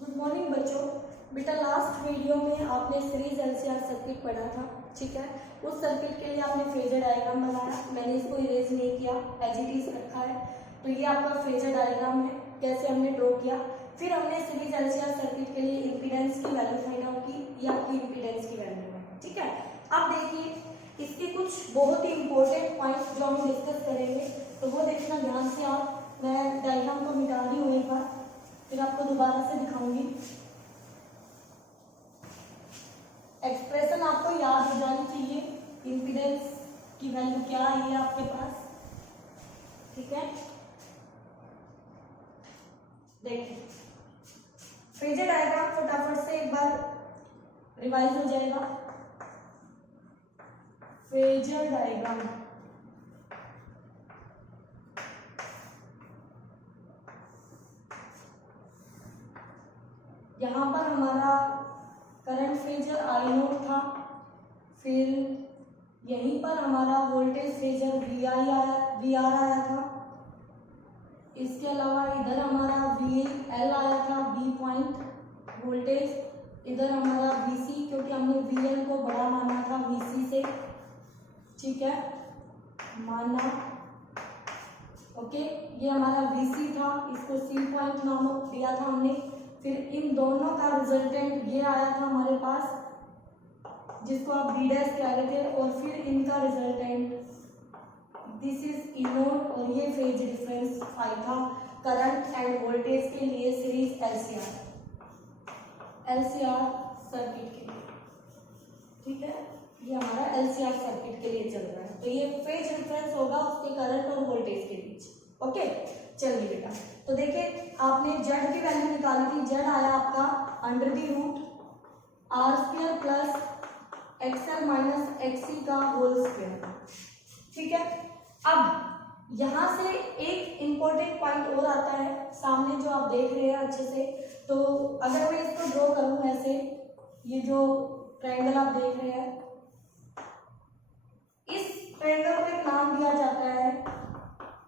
Good morning बच्चों। बेटा last video में आपने सीरीज एलसीआर सर्किट पढ़ा था, ठीक है। उस सर्किट के लिए आपने फेजर डायग्राम बनाया, मैंने इसको इरेज नहीं किया, एज इट इज रखा है। तो ये आपका फेजर डायग्राम है, कैसे हमने ड्रॉ किया। फिर हमने सीरीज एलसीआर सर्किट के लिए इम्पीडेंस की वैल्यू फाइंड आउट की, ये आपकी इम्पीडेंस की वैल्यू है, ठीक है। अब देखिए इसके कुछ बहुत ही इंपॉर्टेंट पॉइंट्स जो हम डिस्कस करेंगे, तो वो देखना ध्यान से आप। मैं डायग्राम को मिटा रही हूँ एक बार, फिर आपको दोबारा से दिखाऊंगी। एक्सप्रेशन आपको याद हो जानी चाहिए, इम्पीडेंस की वैल्यू क्या है ये आपके पास, ठीक है। देखिए फेजर डायग्राम फटाफट से एक बार रिवाइज हो जाएगा। फेजर डायग्राम यहाँ पर हमारा करंट फेजर आई नोट था, फिर यहीं पर हमारा वोल्टेज फेजर वी आर आया था। इसके अलावा इधर हमारा वी एल आया था, बी पॉइंट वोल्टेज। इधर हमारा वी सी, क्योंकि हमने वी एल को बड़ा माना था वी सी से, ठीक है, माना, ओके। ये हमारा वी सी था, इसको सी पॉइंट नाम दिया था हमने। फिर इन दोनों का रिजल्टेंट ये आया था हमारे पास, जिसको आप बी डैश कह रहे थे, और फिर इनका resultant this is E note, और ये फेज डिफरेंस फाई था करंट एंड वोल्टेज के लिए सीरीज एलसीआर सर्किट के लिए, ठीक है। ये हमारा एलसीआर सर्किट के लिए चल रहा है, तो ये फेज डिफरेंस होगा उसके करंट और वोल्टेज के बीच, ओके। चलिए बेटा, तो देखिए आपने जेड की वैल्यू निकाली थी। जेड आया आपका under the root R square plus XL minus XC का होल स्क्वायर, ठीक है। अब यहां से एक इंपॉर्टेंट पॉइंट और आता है सामने, जो आप देख रहे हैं अच्छे से। तो अगर मैं इसको ड्रॉ करूं ऐसे, ये जो ट्रायंगल आप देख रहे हैं, इस ट्रायंगल को एक नाम दिया जाता है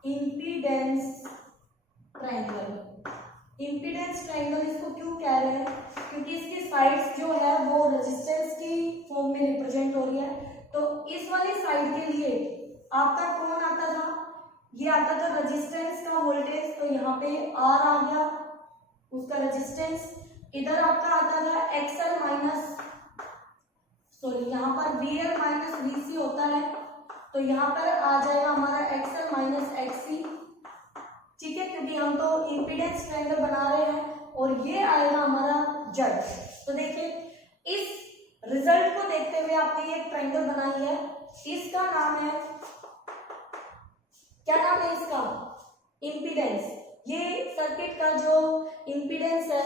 इम्पीडेंस ट्रायंगल। इम्पीडेंस ट्रायंगल इसको क्यों कह रहे हैं, क्योंकि इसकी साइड्स जो है वो रेजिस्टेंस की फॉर्म में रिप्रेजेंट हो रही है। तो इस वाली साइड के लिए आपका कौन आता था, ये आता था रेजिस्टेंस का वोल्टेज, तो यहाँ पे आर आ गया उसका रेजिस्टेंस। इधर आपका आता था एक्सएल माइनस, सॉरी यहाँ पर वी एल माइनस वी सी होता है, तो यहाँ पर आ जाएगा हमारा एक्सएल माइनस एक्सी, ठीक है, क्योंकि हम तो इम्पीडेंस ट्रायंगल बना रहे हैं। और ये आएगा हमारा जेड। तो देखिए इस रिजल्ट को देखते हुए आपने ये ट्रायंगल बनाई है, इसका नाम है, क्या नाम है इसका, इम्पीडेंस। ये सर्किट का जो इम्पीडेंस है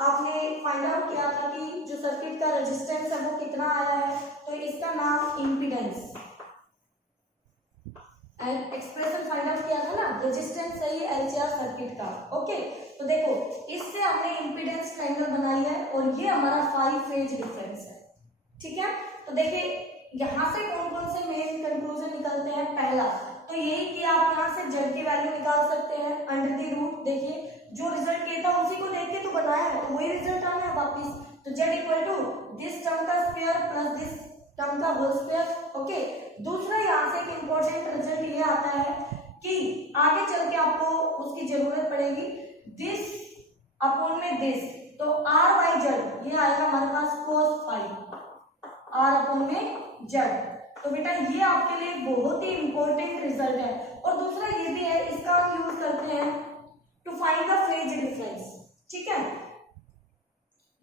आपने फाइंड आउट किया था कि जो सर्किट का रेजिस्टेंस है वो कितना आया है, तो इसका नाम impedance and expression find out किया था ना, रेजिस्टेंस सही एलसीआर सर्किट का, ओके। तो देखो इससे हमने इम्पीडेंस ट्रायंगल बनाई है, और ये हमारा फाई फेज डिफरेंस है, ठीक है। तो देखिए यहाँ से कौन कौन से मेन कंक्लूजन निकलते हैं। पहला तो यही कि आप यहाँ से जेड की वैल्यू निकाल सकते हैं अंडर दी रूट। देखिए जो रिजल्ट किया था उसी को देख के तो बनाया है, तो वही रिजल्ट आना है वापिस। तो Z equal to this term का स्क्वायर प्लस दिस टर्म का होल स्क्वायर, ओके। दूसरा यहाँ से एक इंपॉर्टेंट रिजल्ट ये आता है कि आगे चल के आपको उसकी जरूरत पड़ेगी, दिस अपॉन में दिस, तो आर बाई जेड ये आएगा हमारे पास कोस फाई, आर अपॉन में जेड। तो बेटा ये आपके लिए बहुत ही इंपॉर्टेंट रिजल्ट है। और दूसरा ये भी है, इसका हम यूज करते हैं to find the phase difference, ठीक है।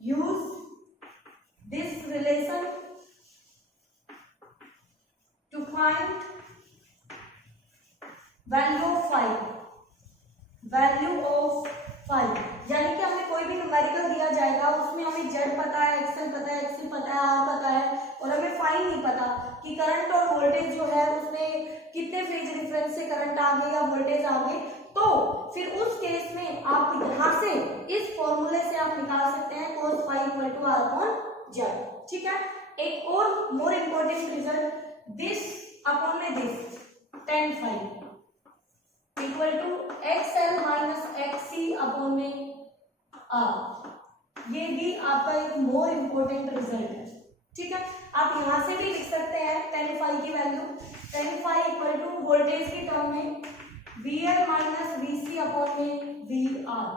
Use this relation to find value of phi, value of phi, यानी कि हमें कोई भी न्यूमेरिकल दिया जाएगा उसमें हमें जेड पता है, एक्सएल पता है, एक्सी पता है, आर पता है, और हमें फाई नहीं पता कि करंट और वोल्टेज जो है उसमें कितने फेज डिफरेंस से करंट आ गए या वोल्टेज आ गए। तो फिर उस केस में आप यहाँ से इस फॉर्मूले से आप निकाल सकते हैं cos phi equal to R upon Z, ठीक है। एक और more important result, this upon में this tan phi equal to X L minus X C upon में आर, ये भी आपका एक मोर इम्पोर्टेंट रिजल्ट है। ठीक है, आप यहाँ से भी लिख सकते हैं tan phi की value, tan phi equal to voltage की टर्म में VL माइनस VC अपॉन में VR।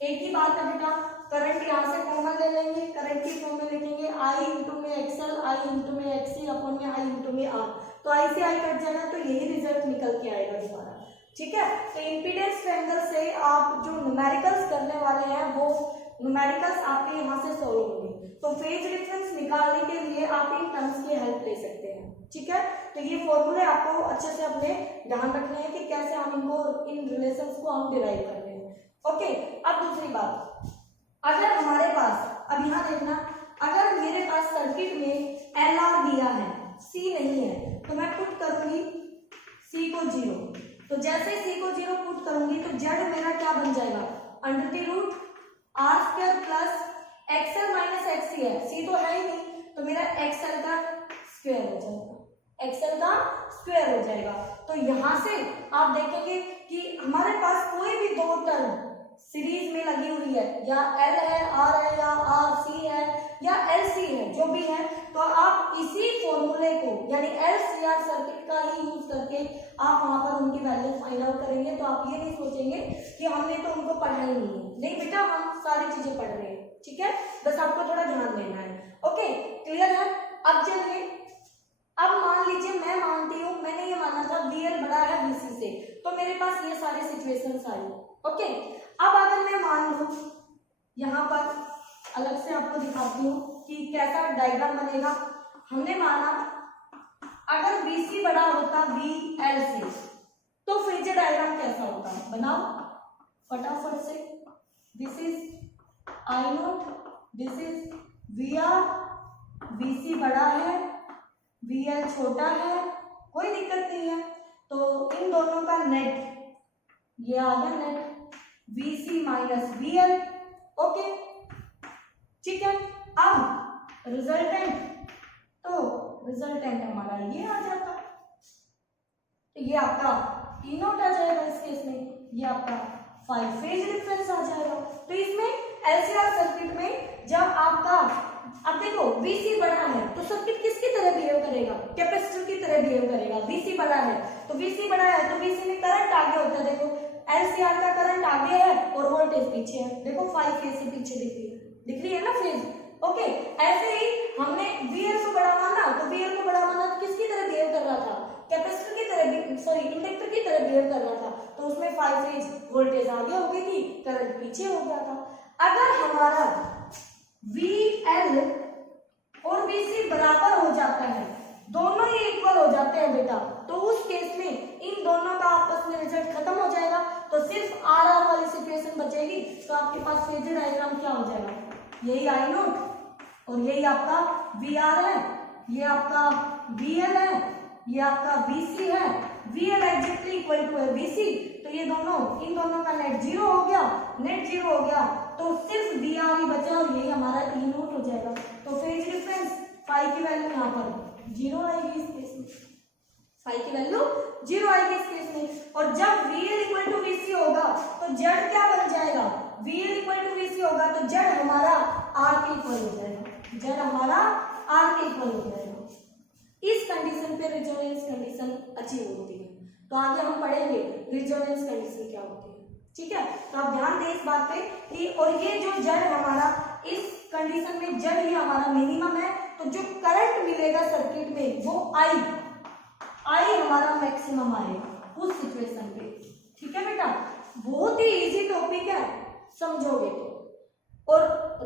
एक ही बात है बेटा, करंट यहाँ से कॉमन ले लेंगे, करंट की फॉर्म में लिखेंगे I इंटू में XL, I इंटू में XC अपॉन में I इंटू में R। तो I से I कट जाएगा तो यही रिजल्ट निकल के आएगा दोबारा। ठीक है, तो इम्पीडेंस ट्रायंगल से आप जो न्यूमेरिकल्स करने वाले हैं वो न्यूमेरिकल्स आपके यहाँ से सॉल्व होंगे। तो फेज डिफरेंस निकालने के लिए आप इन टर्म्स की हेल्प ले सकते हैं। ठीक है, तो ये फॉर्मूले आपको अच्छे से अपने ध्यान रखने हैं कि कैसे हम इनको, इन रिलेशंस को हम डिराइव कर रहे हैं। ओके, अब दूसरी बात, अगर हमारे पास, अब यहाँ देखना, अगर मेरे पास सर्किट में LR दिया है, C नहीं है, तो मैं पुट करूंगी C को 0। तो जैसे C को 0 पुट करूंगी तो Z मेरा क्या बन जाएगा, √R² plus XL minus XC है, C तो है ही नहीं, तो मेरा XL का स्क्वायर हो जाएगा, XL का स्क्वायर हो जाएगा। तो यहां से आप देखेंगे कि हमारे पास कोई भी दो टर्म सीरीज में लगी हुई है, या L है, R है, या RC है, या LC है, जो भी है, तो आप इसी फॉर्मूले को यानी LCR सर्किट का ही यूज करके आप वहां पर उनकी वैल्यू फाइंड आउट करेंगे। तो आप ये नहीं सोचेंगे कि हमने तो उनको पढ़ा ही नहीं है, नहीं बेटा, हम सारी चीजें पढ़ रहे हैं। ठीक है, बस आपको थोड़ा ध्यान देना है। ओके, क्लियर है? अब चलिए, अब मान लीजिए मैं मानती हूँ, मैंने ये माना था VL बड़ा है VC से, तो मेरे पास ये सारे सिचुएशंस आई। ओके, अब अगर मैं मान लूं, यहाँ पर अलग से आपको दिखाती हूँ कि कैसा डायग्राम बनेगा। हमने माना अगर VC बड़ा होता VL से, तो फेजर डायग्राम कैसा होता, बनाओ फटाफट से। This is I0, this is VR, VC बड़ा है, VL छोटा है, कोई दिक्कत नहीं है। तो इन दोनों का नेट, ये आ गया net VC minus VL। Okay, ठीक है, अब रिजल्टेंट, तो रिजल्टेंट हमारा ये आ जाता, तो ये आपका E0 आ जाएगा इस केस में, ये आपका 5 फेज डिफरेंस आ जाएगा। तो इसमें LCR सर्किट में जब आपका, अब देखो VC बड़ा है तो सर्किट किसकी तरह बिहेव करेगा, कैपेसिटर की तरह बिहेव करेगा। VC बड़ा है तो VC बड़ा है तो VC में करंट आगे होता है, देखो LCR का करंट आगे है और वोल्टेज पीछे है, देखो 5 फेज से पीछे दिख रही है ना फेज। ओके, ऐसे ही हमने VL को बड़ा माना, तो VL को बड़ा माना तो किसकी तरह बिहेव कर रहा था, कैपेसिटर की तरह, सॉरी इंडक्टर की तरह बिहेव कर रहा था। तो उसमें 5 फेज वोल्टेज आगे हो गई थी, करंट पीछे हो गया था। अगर हमारा VL और VC बराबर हो जाता है, दोनों ही इक्वल हो जाते हैं बेटा, तो उस केस में इन दोनों का आपस में रिजल्ट खत्म हो जाएगा, तो सिर्फ RR वाली सिचुएशन बचेगी। तो आपके पास फेजर डायग्राम क्या हो जाएगा, यही I0 और यही आपका VR है, ये आपका VL है, ये आपका VC है। VL एग्जैक्टली इक्वल टू है VC, तो ये दोनों, इन दोनों का नेट 0 हो गया, नेट 0 हो गया, तो सिर्फ VR ही बचा और यही हमारा E0 हो जाएगा। तो फेज डिफरेंस फाई की वैल्यू यहाँ पर 0 आएगी इस केस में, फाई की वैल्यू 0 आएगी इस केस में। और जब VL इक्वल टू VC होगा तो Z क्या बन जाएगा, VL इक्वल टू VC होगा तो Z हमारा R के इक्वल हो जाएगा, Z हमारा R के इक्वल हो जाएगा। इस कंडीशन पे रिजोनेंस कंडीशन अचीव होती है। तो आगे हम पढ़ेंगे रिजोनेंस कंडीशन क्या होती है। ठीक है, तो आप ध्यान दें इस बात पे कि, और ये जो Z हमारा, इस कंडीशन में Z ही हमारा मिनिमम है, तो जो करंट मिलेगा सर्किट में वो I हमारा मैक्सिमम आएगा उस सिचुएशन पे। ठीक है बेटा, बहुत ही इजी टॉपिक है, समझोगे तो, और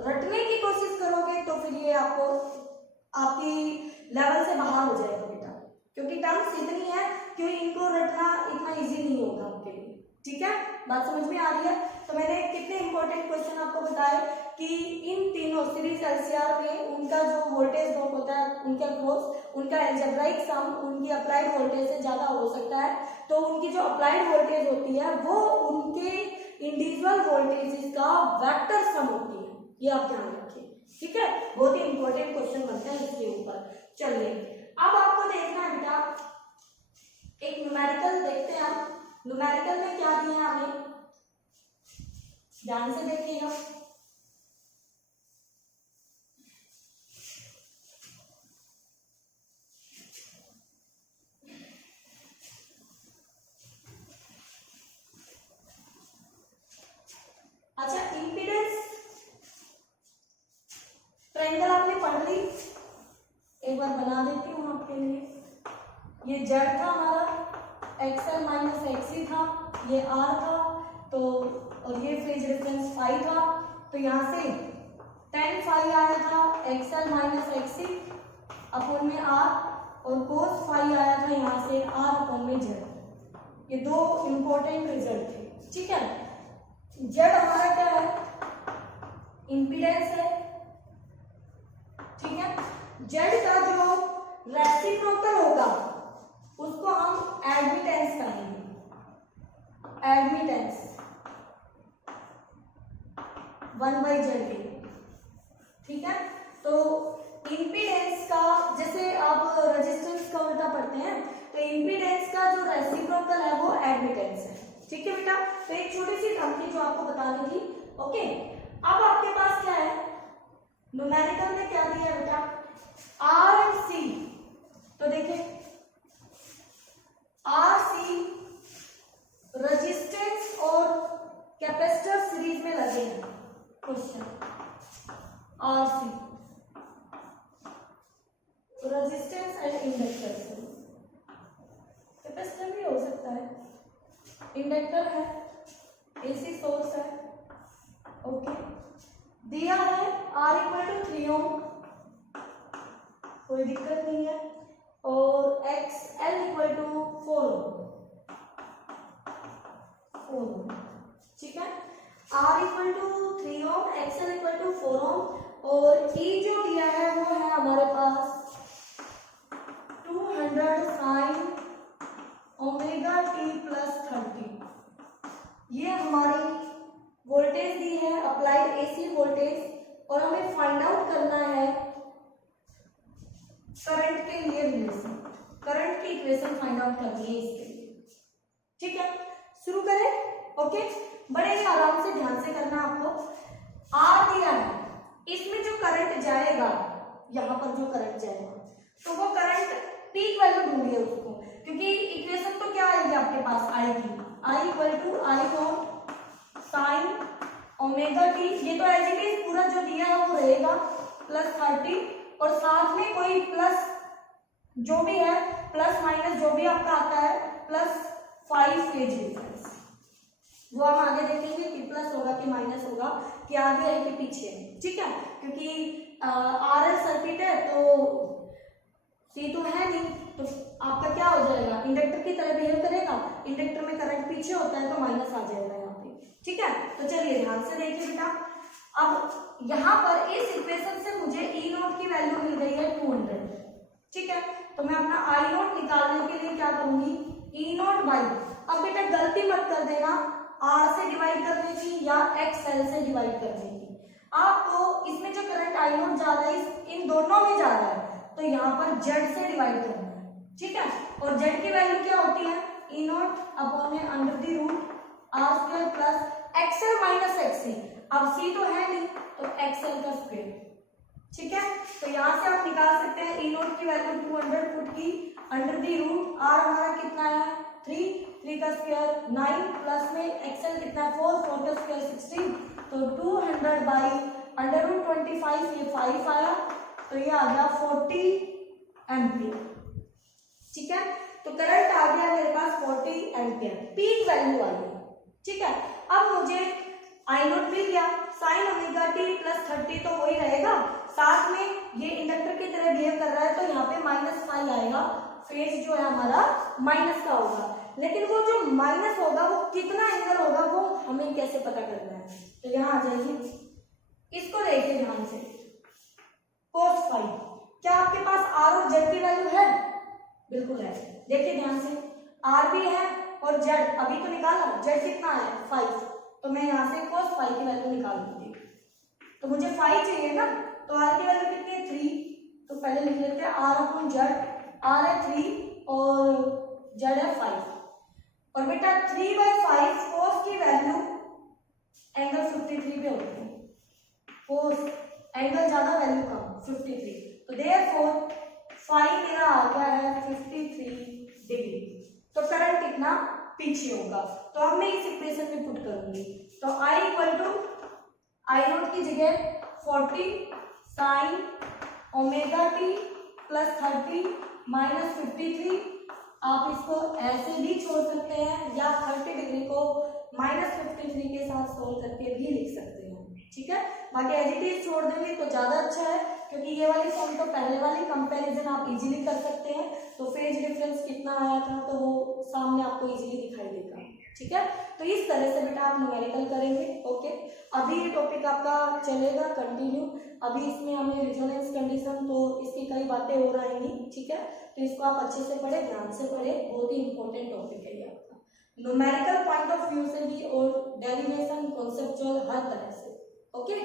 रटने की कोशिश करोगे तो फिर ये आपको आपकी लेवल से बाहर हो जाएगा बेटा, क्योंकि टर्म्स इतनी है कि इनको रटना इतना इजी नहीं होगा आपके लिए। ठीक है, बात समझ में आ रही है? तो मैंने कितने इंपॉर्टेंट क्वेश्चन आपको बताए कि इन तीनों सीरीज LCR में उनका जो वोल्टेज ड्रॉप होता है, उनका क्रॉस, उनका अलजेब्राइक सम उनकी अप्लाइड वोल्टेज से ज्यादा हो सकता है, तो उनकी जो अप्लाइड वोल्टेज होती है वो उनके इंडिविजुअल वोल्टेजेस का वेक्टर सम होती है, ये आप ध्यान रखिए। ठीक है, बहुत ही इंपॉर्टेंट क्वेश्चन बनते हैं इसके ऊपर। चलिए, अब आपको देखना है बेटा, एक न्यूमेरिकल देखते हैं हम। न्यूमेरिकल में क्या दिया है हमें, ध्यान से देखिएगा। जेड था हमारा, एक्सएल माइनस एक्सी था, ये आर था, तो और ये फेज डिफरेंस फाई था, तो यहाँ से टेन फाई आया था एक्सएल माइनस एक्सी अपॉन में आर, और कोस फाई आया था यहाँ से आर अपॉन में जेड। ये दो इंपॉर्टेंट रिजल्ट थे, ठीक है। जेड हमारा क्या है, इंपीडेंस है, ठीक है। जेड का जो रेसिप्रोकल होगा उसको हम एडमिटेंस कहेंगे, एडमिटेंस 1/Z, ठीक है। तो इंपीडेंस का, जैसे आप रेजिस्टेंस का उल्टा पढ़ते हैं, तो इंपीडेंस का जो रेसिप्रोकल है वो एडमिटेंस है, ठीक है बेटा। तो एक छोटी सी टर्म थी जो आपको बतानी थी, ओके। अब आपके पास क्या है, न्यूमेरिकल में क्या दिया है बेटा, आर एंड सी। तो देखिए आर सी रेजिस्टेंस और कैपेसिटर सीरीज में लगे हैं, question R C resistance and inductor, capacitor भी हो सकता है, इंडक्टर है, एसी सोर्स है, ओके। दिया है R = 3 ओम, कोई दिक्कत नहीं है, और XL = 4 ओम, ठीक है। R = 3 ओम, XL = 4 ओम, और E जो दिया है वो है हमारे पास 200 sin ओमेगा t + 30। ये हमारी वोल्टेज दी है, अप्लाइड एसी वोल्टेज, और हमें फाइंड आउट करना है करंट के लिए रिलेशन, करंट की इक्वेशन फाइंड आउट करनी है इसके लिए, ठीक है। शुरू करें, ओके। बड़े ही आराम से ध्यान से करना आपको। आर दिया है, इसमें जो करंट जाएगा, यहाँ पर जो करंट जाएगा, तो वो करंट पीक वैल्यू ढूंढिए उसको, क्योंकि इक्वेशन तो क्या आएगी आपके पास, आएगी I = I0 sine omega T, ये तो एज इट इज पूरा जो दिया है वो रहेगा, +30, और साथ में कोई प्लस जो भी है, प्लस माइनस जो भी आपका आता है, +5 फेज डिफरेंस, वो हम आगे देखेंगे कि प्लस होगा कि माइनस होगा, कि आगे है कि पीछे है, ठीक है। क्योंकि आरएल सर्किट है तो सी तो है नहीं, तो आपका क्या हो जाएगा, इंडक्टर की तरह बिहेव करेगा, इंडक्टर में करंट पीछे होता है तो माइनस आ जाएगा यहाँ पे, ठीक है। तो चलिए ध्यान से देखिए बेटा, अब यहाँ पर इस इक्वेशन से मुझे E0 की वैल्यू मिल गई है 200, ठीक है। तो मैं अपना I0 निकालने के लिए क्या करूंगी, E0 अब बेटा गलती मत कर देना R से डिवाइड करने की या XL से डिवाइड करने की, आपको इसमें जो करंट I0 जा रहा है इन दोनों में जा रहा है, तो यहाँ पर Z से डिवाइड करना है, ठीक है। और Z की वैल्यू क्या होती है, E0 upon √R² plus XL minus XC, अब C तो है नहीं तो XL का स्क्वायर, ठीक है। तो यहाँ से आप निकाल सकते हैं E0 की वैल्यू 200 पुट की √R हमारा कितना है 3 का स्क्वायर 9, प्लस में XL कितना है 4 का स्क्वायर 16, तो 200 बाई √25, ये 5 आया, तो ये आ गया 40 एम्पियर, ठीक है। तो करंट आ गया मेरे पास 40 एम्पियर, पीक वैल्यू आई है, ठीक है। अब मुझे I0 मिल गया, साइन ओमेगा t + 30 तो वही रहेगा, साथ में ये इंडक्टर की तरह बिहेव कर रहा है, तो यहाँ पे -5 आएगा, फेज जो है हमारा माइनस का होगा, लेकिन वो जो माइनस होगा वो कितना एंगल होगा वो हमें कैसे पता करना है, तो यहाँ आ जाइए, इसको देखिए ध्यान से, cos फाई, क्या आपके पास R और Z की वैल्यू है, बिल्कुल है, देखिए ध्यान से, R भी है और Z अभी तो निकाला, Z कितना है 5, तो मैं यहाँ से cos फाई की वैल्यू निकाल दूंगी, तो मुझे फाई चाहिए ना, तो R की वैल्यू कितनी है 3, तो पहले लिख लेते हैं R/Z, R है 3 और Z है 5, और बेटा 3/5 cos की वैल्यू एंगल 53 पे होती है, cos एंगल ज्यादा वैल्यू कम 53, तो देयरफॉर फाई मेरा आ गया है 53 डिग्री, तो करंट कितना पीछे होगा, तो अब मैं इस इक्वेशन में पुट करूंगी, तो I = I0 की जगह 40 sin ओमेगा t + 30 - 53 आप इसको ऐसे भी छोड़ सकते हैं या 30 डिग्री को -53 के साथ सोल्व करके भी लिख सकते हैं, ठीक है। बाकी एज इट इज छोड़ देंगे तो ज्यादा अच्छा है, क्योंकि ये वाली फॉर्म तो पहले वाली कंपैरिजन आप इजीली कर सकते हैं। तो फेज डिफरेंस कितना आया था तो वो सामने आपको इजीली दिखाई देगा, ठीक है। तो इस तरह से बेटा आप न्यूमेरिकल करेंगे। ओके, अभी ये टॉपिक आपका चलेगा कंटिन्यू। अभी इसमें हमें रेजोनेंस कंडीशन, तो इसकी कई बातें और आएंगी, ठीक है। तो इसको आप अच्छे से पढ़े, ध्यान से पढ़े, बहुत ही इंपॉर्टेंट टॉपिक है ये आपका, न्यूमेरिकल पॉइंट ऑफ व्यू से भी और डेरिवेशन कॉन्सेप्चुअल हर तरह से। ओके।